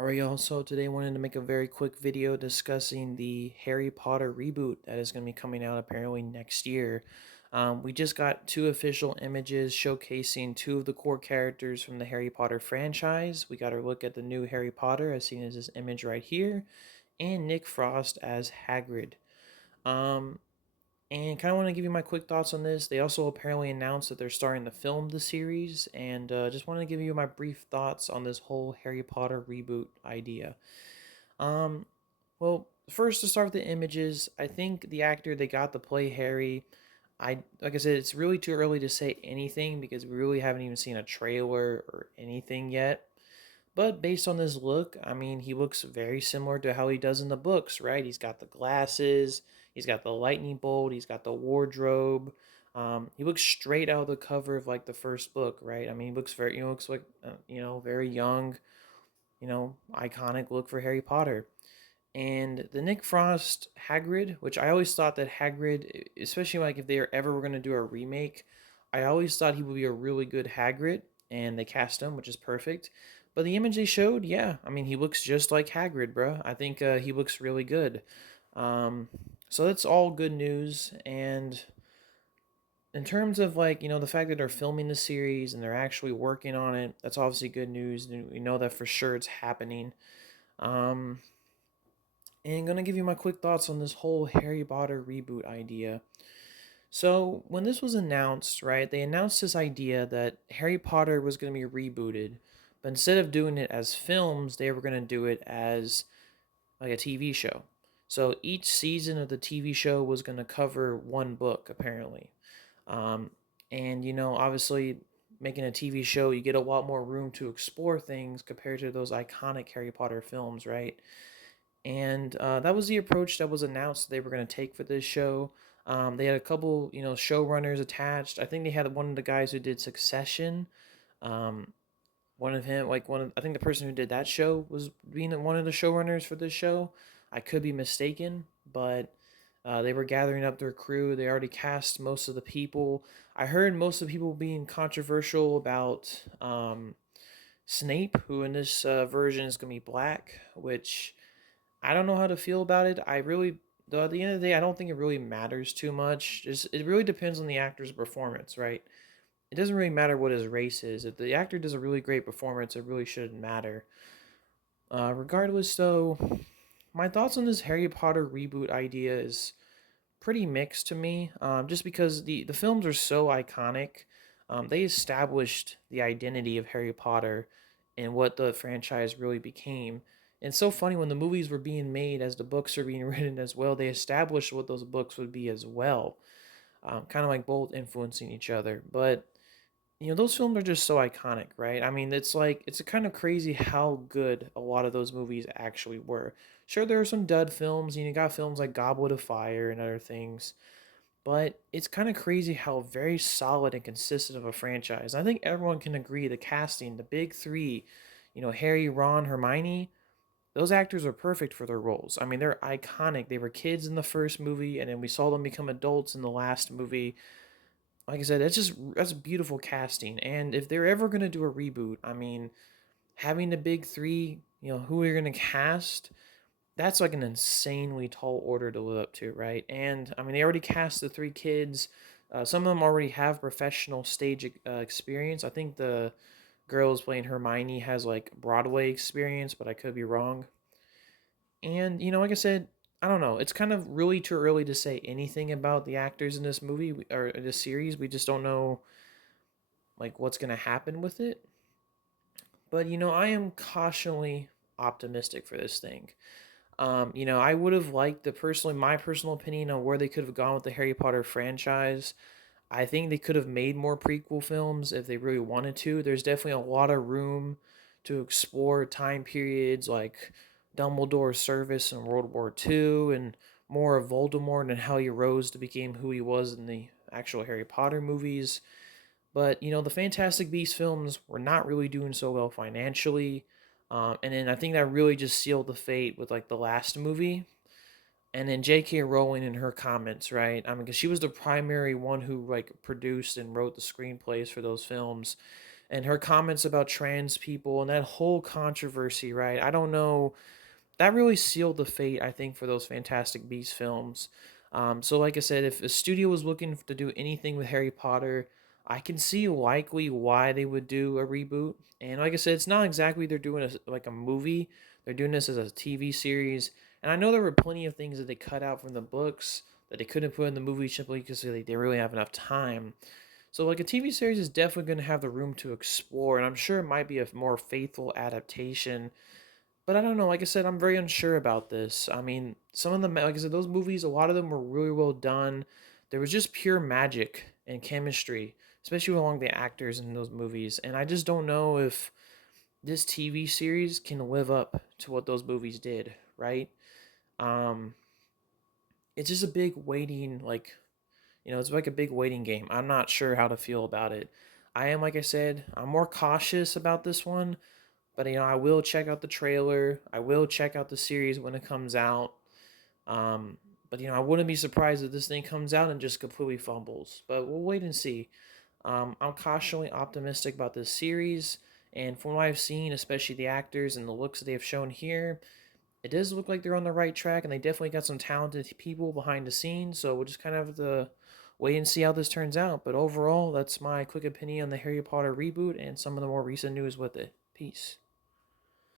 Alright, y'all. So today I wanted to make a very quick video discussing the Harry Potter reboot that is going to be coming out apparently next year. We just got two official images showcasing two of the core characters from the Harry Potter franchise. We got a look at the new Harry Potter, as seen as this image right here, and Nick Frost as Hagrid. Um, and kind of want to give you my quick thoughts on this. They also apparently announced that they're starting to film the series, and just wanted to give you my brief thoughts on this whole Harry Potter reboot idea. Um, well, first to start with the images, I think the actor they got to play Harry, I like I said, it's really too early to say anything because we really haven't even seen a trailer or anything yet. But based on this look, I mean, he looks very similar to how he does in the books, right? He's got the glasses, he's got the lightning bolt, he's got the wardrobe. He looks straight out of the cover of like the first book, right? I mean, he looks very, looks like very young, iconic look for Harry Potter. And the Nick Frost Hagrid, which I always thought that Hagrid, especially like if they ever were going to do a remake, I always thought he would be a really good Hagrid, and they cast him, which is perfect. But the image they showed, yeah, I mean, he looks just like Hagrid, bro. I think he looks really good. Um, so that's all good news. And in terms of like, the fact that they're filming the series and they're actually working on it, that's obviously good news. And we know that for sure it's happening. Um, and I'm gonna give you my quick thoughts on this whole Harry Potter reboot idea. So, when this was announced, right, they announced this idea that Harry Potter was going to be rebooted, but instead of doing it as films, they were going to do it as like a TV show. So, each season of the TV show was going to cover one book, apparently. Um, and, obviously, making a TV show, you get a lot more room to explore things compared to those iconic Harry Potter films, right? And that was the approach that was announced they were going to take for this show. They had a couple, showrunners attached. I think they had one of the guys who did Succession. Um, one of him, like I think the person who did that show was being one of the showrunners for this show. I could be mistaken, but they were gathering up their crew. They already cast most of the people. I heard most of the people being controversial about Snape, who in this version is going to be black, which I don't know how to feel about it. I really, though, at the end of the day, I don't think it really matters too much. Just it really depends on the actor's performance, right? It doesn't really matter what his race is. If the actor does a really great performance, it really shouldn't matter. Regardless, though, my thoughts on this Harry Potter reboot idea is pretty mixed to me. Just because the films are so iconic, they established the identity of Harry Potter and what the franchise really became. And it's so funny when the movies were being made as the books are being written as well, they established what those books would be as well, kind of like both influencing each other. But those films are just so iconic, right? I mean, it's kind of crazy how good a lot of those movies actually were. Sure, there are some dud films, you got films like Goblet of Fire and other things, but it's kind of crazy how very solid and consistent of a franchise. I think everyone can agree the casting, the big three, Harry, Ron, Hermione, those actors are perfect for their roles. I mean, they're iconic. They were kids in the first movie, and then we saw them become adults in the last movie. Like I said, that's beautiful casting. And if they're ever gonna do a reboot, I mean, having the big three, who are gonna cast, that's like an insanely tall order to live up to, right? And I mean, they already cast the three kids. Some of them already have professional stage experience. I think the girl who's playing Hermione has like Broadway experience, but I could be wrong. And like I said, I don't know. It's kind of really too early to say anything about the actors in this movie or this series. We just don't know like what's gonna happen with it. But I am cautiously optimistic for this thing. I would have liked my personal opinion on where they could have gone with the Harry Potter franchise. I think they could have made more prequel films if they really wanted to. There's definitely a lot of room to explore time periods like Dumbledore's service in World War II and more of Voldemort and how he rose to become who he was in the actual Harry Potter movies. But the Fantastic Beasts films were not really doing so well financially, and then I think that really just sealed the fate with like the last movie. And then J.K. Rowling in her comments, right? I mean, because she was the primary one who like produced and wrote the screenplays for those films. and her comments about trans people and that whole controversy, right? I don't know, that really sealed the fate, I think, for those Fantastic Beasts films. So, like I said, if a studio was looking to do anything with Harry Potter, I can see likely why they would do a reboot. And like I said, it's not exactly they're doing like a movie; they're doing this as a TV series. And I know there were plenty of things that they cut out from the books that they couldn't put in the movie simply because they didn't really have enough time. So, like a TV series is definitely going to have the room to explore, and I'm sure it might be a more faithful adaptation, but I don't know. Like I said, I'm very unsure about this. I mean, some of them, like I said, those movies, a lot of them were really well done. There was just pure magic and chemistry, especially along the actors in those movies. And I just don't know if this TV series can live up to what those movies did, right? Um, it's just a big waiting, like, it's like a big waiting game. I'm not sure how to feel about it. I am, like I said, I'm more cautious about this one, but I will check out the trailer. I will check out the series when it comes out. Um, but I wouldn't be surprised if this thing comes out and just completely fumbles. But we'll wait and see. I'm cautiously optimistic about this series, and from what I've seen, especially the actors and the looks that they have shown here, it does look like they're on the right track, and they definitely got some talented people behind the scenes. So we'll just kind of have to wait and see how this turns out. But overall, that's my quick opinion on the Harry Potter reboot and some of the more recent news with it. Peace.